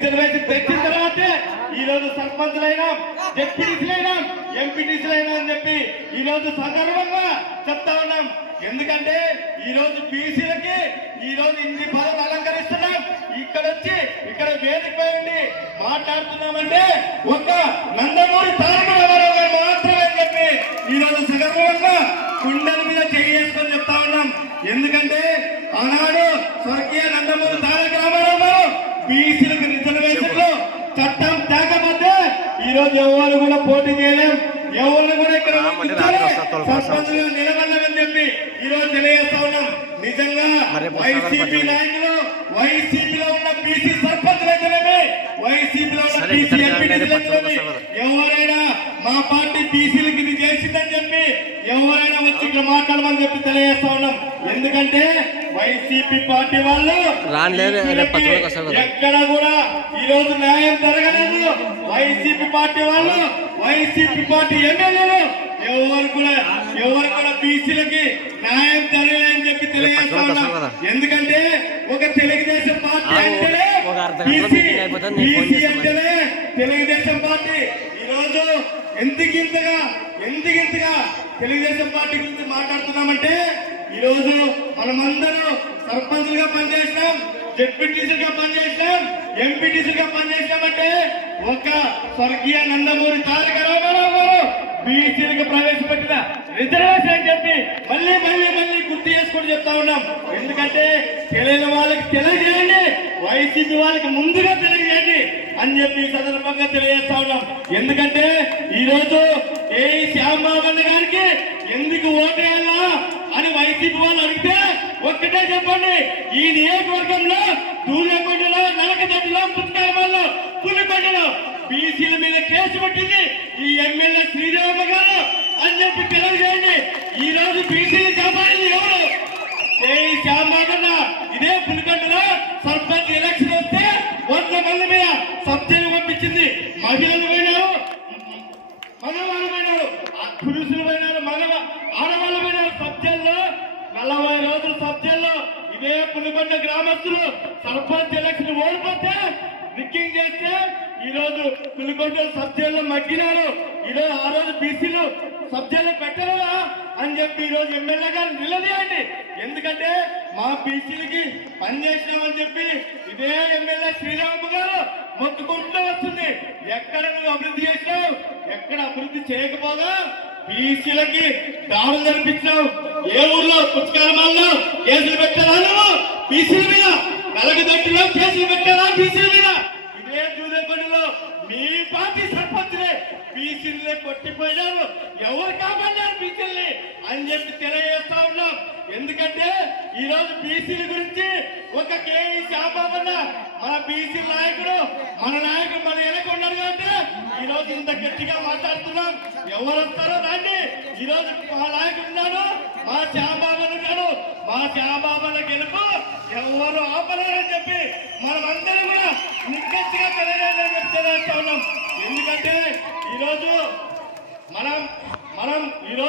తెచ్చిన తర్వాతే ఈ రోజు సర్పంచులైనా జెడ్పీటీసీలైనా ఎంపీటీసీలైనా అని చెప్పి ఈ రోజు సందర్భంగా చెప్తా ఉన్నాం. ఎందుకంటే ఈ రోజు బీసీలకి ఈ రోజు ఇన్ని పదవులు అలంకరిస్తున్నాం. ఇక్కడ వేదిక ఉండి మాట్లాడుతున్నామంటే ఒక నందమూరి తారక రామారావు గారు మాత్రమే అని చెప్పి ఈ రోజు సందర్భంగా కుండల మీద చేసుకొని చెప్తా ఉన్నాం. ఎందుకంటే ఆనాడు స్వర్గీయ నందమూరి తారక రామారావు గారు బీసీలకు రిజర్వేషన్లు చట్టం తేకపోతే ఈ రోజు ఎవరు కూడా పోటీ చేయలేం, ఎవరిని కూడా ఇక్కడ సర్పంచులుగా నిలబడలేమని చెప్పి ఈ రోజు తెలియజేస్తా ఉన్నాం. నిజంగా వైసీపీ నాయకులు వైసీపీలో ఉన్న బీసీ సర్పంచులు అయితేనేమి వైసీపీలో ఉన్న బీసీ ఎంపీటీసీలు ఎవరైనా మా పార్టీ బీసీలకు ఇది చేసిందని చెప్పి ఎవరైనా వచ్చి ఇక్కడ మాట్లాడమని చెప్పి తెలియజేస్తా ఉన్నాం. ఎందుకంటే వైసీపీ పార్టీ వాళ్ళు ఎక్కడ కూడా ఈ రోజు న్యాయం జరగలేదు. వైసీపీ పార్టీ వాళ్ళు వైసీపీ పార్టీ ఎమ్మెల్యేలు ఎవరు కూడా బీసీలకి న్యాయం జరగలేదని చెప్పి తెలియజేస్తా ఉన్నాం. ఎందుకంటే ఒక తెలుగుదేశం పార్టీ అంటేనే బీసీ అంటేనే తెలుగుదేశం పార్టీ ఈ రోజు ఎందుకింతగా తెలుగుదేశం పార్టీ గురించి మాట్లాడుతున్నామంటే ఈ రోజు మనమందరూ సర్పంచులుగా పనిచేసినాం, జెడ్పీటీసీలుగా పనిచేసినాం, ఎంపీటీసీలుగా పనిచేసినామంటే ఒక స్వర్గీయ నందమూరి తారక రామారావు గారు బీసీలకు ప్రవేశపెట్టిన రిజర్వేషన్ అని చెప్పి మళ్ళీ గుర్తు చేసుకొని చెప్తా ఉన్నాం. ఎందుకంటే తెలియని వాళ్ళకి తెలియజేయండి, వైసీపీ వాళ్ళకి ముందుగా తెలియజేయండి అని చెప్పి సందర్భంగా తెలియజేస్తా ఉన్నాం. ఎందుకంటే ఈ రోజు ఏ శ్యామబాబు గారికి ఎందుకు ఓటు వేయాలా అని వైసీపీ వాళ్ళు అడిగితే ఒక్కటే చెప్పండి, ఈ నియోజకవర్గంలో దూలకొండలో, నలకదొడ్డిలో, పుస్తకాలలో, పులికొండలో బీసీల మీద కేసు పెట్టింది ఈ ఎమ్మెల్యే శ్రీరామ గారు అని చెప్పి తెలియజేయండి. ఈ రోజు బీసీలు కాపాడింది ఎవరు? శ్యామబాబన్న ఇదే పులికొండలో సర్పంచ్ ఎలక్షన్ వస్తే 100 మంది మీద సబ్జెక్టు పంపించింది. మహిళలు పోయినారు, మగవాళ్ళు పోయినారు, పురుషులు పోయినారు, ఆడవాళ్ళు పోయినారు. సబ్జెక్టులో 40 రోజులు సబ్జెక్టులో ఇదే పులికొండ గ్రామస్తులు సర్పంచ్ ఎలక్షన్ ఓడిపోతే రిక్కింగ్ చేస్తే ఈ రోజు పులికొండ సబ్జెక్టులో మగ్గినారు. ఈరోజు ఆ రోజు బీసీలు సబ్జెక్టులు పెట్టలేదా అని చెప్పి ఈ రోజు ఎమ్మెల్యే గారు నిలదీయండి. ఎందుకంటే మా బీసీలకి పనిచేసినామని చెప్పి ఇదే ఎమ్మెల్యే శ్రీరాము గారు మొత్తుకుంటూ వస్తుంది. ఎక్కడ నువ్వు అభివృద్ధి చేసినావు, ఎక్కడ అభివృద్ధి చేయకపోగా బీసీలకి దాడులు జరిపించావు. ఏ ఊర్లో పుస్తకాలలో కేసులు పెట్టారా? నువ్వు బీసీల మీద నలగదొట్టిలో కేసులు పెట్టారా? బీసీల మీద ఇదే జూదేపల్లిలో మీ పార్టీ సర్పంచులే బీసీలే కొట్టిపోయినారు. ఎవరు కాపాడారు బీసీల్ని అని చెప్పి తెలియజేస్తా ఉన్నాం. ఎందుకంటే ఈ రోజు బీసీల గురించి ఒక కేఈ శ్యామబాబన్న మన బీసీ నాయకుడు, మన వెనక ఉన్నారు కాబట్టి ఈ రోజు ఇంత గట్టిగా మాట్లాడుతున్నాం. ఎవరు వస్తారో రండి. ఈ రోజు మా నాయకుడు ఉన్నాడు, మా శ్యామబాబన్న ఉన్నాడు. మా శ్యామబాబన్న గెలుపు ఎవరు ఆపలేరని చెప్పి మనమందరం కూడా నిగ్గచ్చిగా తెలియజేయాలని చెప్పి తెలియజేస్తా ఉన్నాం. ఎందుకంటే ఈరోజు మనం ఈరోజు